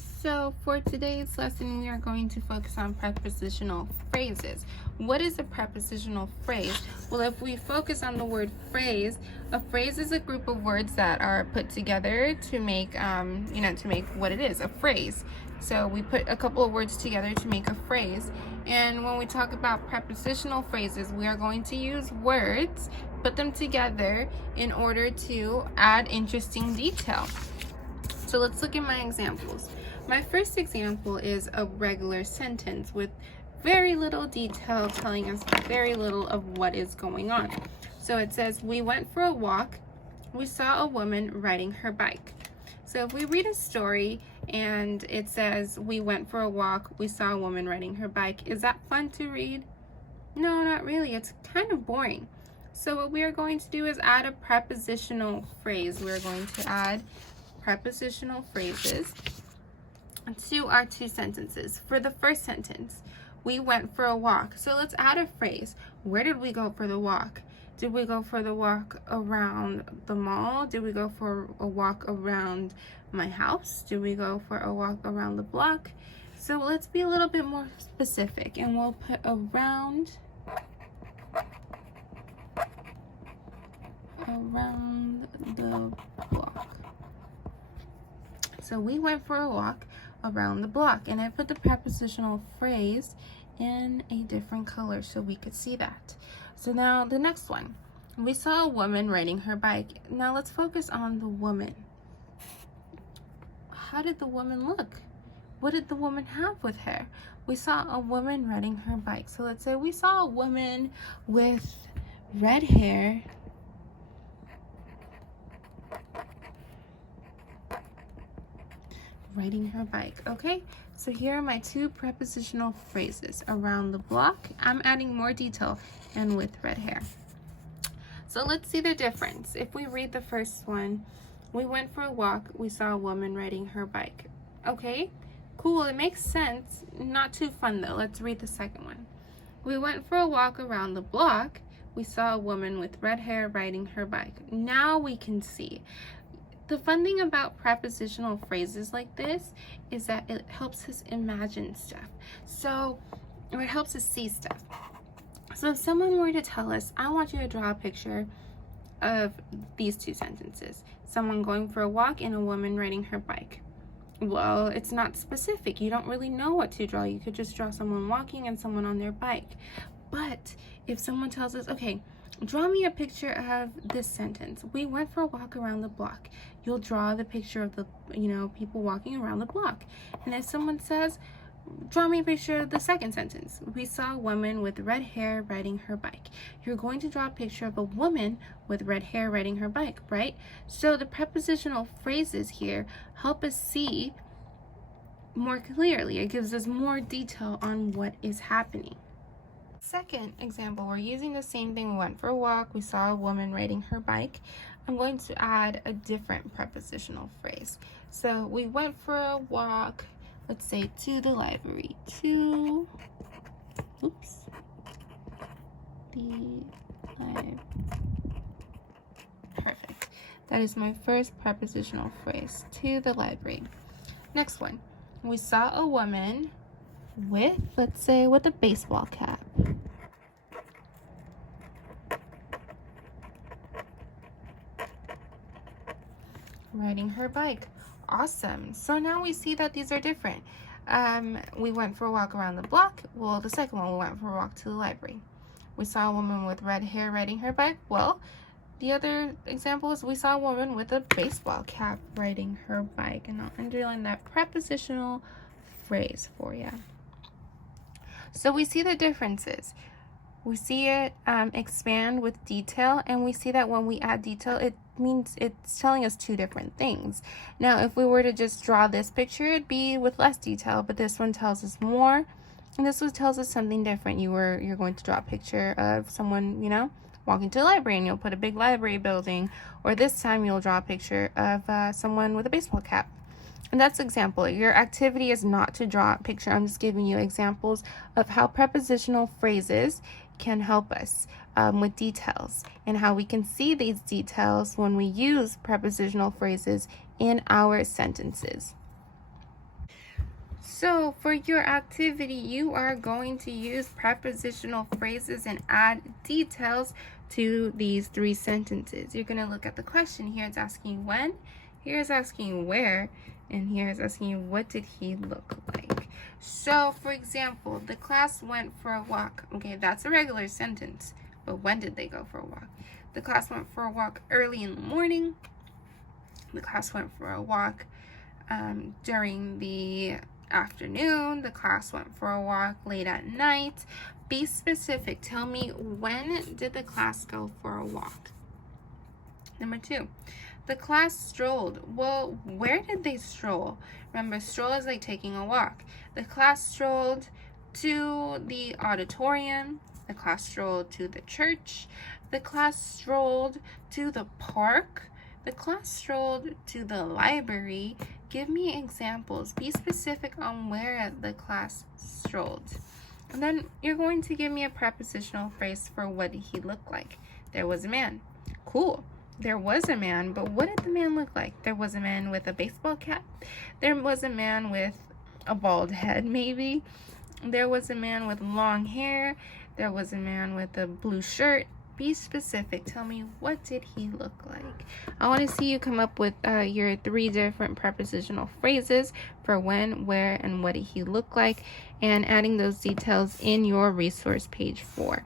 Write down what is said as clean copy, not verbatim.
So for today's lesson, we are going to focus on prepositional phrases. What is a prepositional phrase? Well, if we focus on the word phrase, a phrase is a group of words that are put together to make, to make what it is, a phrase. So we put a couple of words together to make a phrase. And when we talk about prepositional phrases, we are going to use words, put them together in order to add interesting detail. So let's look at my examples. My first example is a regular sentence with very little detail telling us very little of what is going on. So it says, we went for a walk. We saw a woman riding her bike. So if we read a story and it says, we went for a walk, we saw a woman riding her bike, is that fun to read? No, not really. It's kind of boring. So what we are going to do is add a prepositional phrase. We're going to add prepositional phrases to our two sentences. For the first sentence, we went for a walk. So let's add a phrase. Where did we go for the walk? Did we go for the walk around the mall? Did we go for a walk around my house? Did we go for a walk around the block? So let's be a little bit more specific, and we'll put around the block. So we went for a walk around the block, and I put the prepositional phrase in a different color so we could see that. So now the next one, we saw a woman riding her bike. Now let's focus on the woman. How did the woman look? What did the woman have with her? We saw a woman riding her bike. So let's say we saw a woman with red hair riding her bike. Okay, so here are my two prepositional phrases. Around the block, I'm adding more detail, and with red hair. So let's see the difference. If we read the first one, we went for a walk, we saw a woman riding her bike. Okay, cool, it makes sense. Not too fun though. Let's read the second one. We went for a walk around the block, we saw a woman with red hair riding her bike. Now we can see. The fun thing about prepositional phrases like this is that it helps us imagine stuff. Or it helps us see stuff. So if someone were to tell us, I want you to draw a picture of these two sentences, someone going for a walk and a woman riding her bike. Well, it's not specific. You don't really know what to draw. You could just draw someone walking and someone on their bike. But if someone tells us, okay, draw me a picture of this sentence. We went for a walk around the block. You'll draw the picture of the, people walking around the block. And if someone says, draw me a picture of the second sentence. We saw a woman with red hair riding her bike. You're going to draw a picture of a woman with red hair riding her bike, right? So the prepositional phrases here help us see more clearly. It gives us more detail on what is happening. Second example, we're using the same thing. We went for a walk, we saw a woman riding her bike. I'm going to add a different prepositional phrase. So we went for a walk, let's say to the library. The library. Perfect. That is my first prepositional phrase, to the library. Next one, we saw a woman with, let's say, with a baseball cap. Riding her bike. Awesome. So now we see that these are different. We went for a walk around the block. Well, the second one, we went for a walk to the library. We saw a woman with red hair riding her bike. Well, the other example is we saw a woman with a baseball cap riding her bike. And I'll underline that prepositional phrase for you. So we see the differences. We see it expand with detail, and we see that when we add detail, it means it's telling us two different things. Now, if we were to just draw this picture, it'd be with less detail, but this one tells us more, and this one tells us something different. You're going to draw a picture of someone, walking to the library, and you'll put a big library building, or this time you'll draw a picture of someone with a baseball cap. And that's example. Your activity is not to draw a picture. I'm just giving you examples of how prepositional phrases can help us with details, and how we can see these details when we use prepositional phrases in our sentences. So for your activity, you are going to use prepositional phrases and add details to these 3 sentences. You're going to look at the question. Here it's asking when, here it's asking where, and here it's asking what did he look like. So for example, the class went for a walk. Okay, that's a regular sentence, but when did they go for a walk? The class went for a walk early in the morning. The class went for a walk during the afternoon. The class went for a walk late at night. Be specific. Tell me, when did the class go for a walk? Number 2, the class strolled. Well, where did they stroll? Remember, stroll is like taking a walk. The class strolled to the auditorium. The class strolled to the church. The class strolled to the park. The class strolled to the library. Give me examples. Be specific on where the class strolled. And then you're going to give me a prepositional phrase for what did he look like. There was a man. Cool. There was a man, but what did the man look like? There was a man with a baseball cap. There was a man with a bald head, maybe. There was a man with long hair. There was a man with a blue shirt. Be specific. Tell me, what did he look like? I want to see you come up with your 3 different prepositional phrases for when, where, and what did he look like, and adding those details in your resource page 4.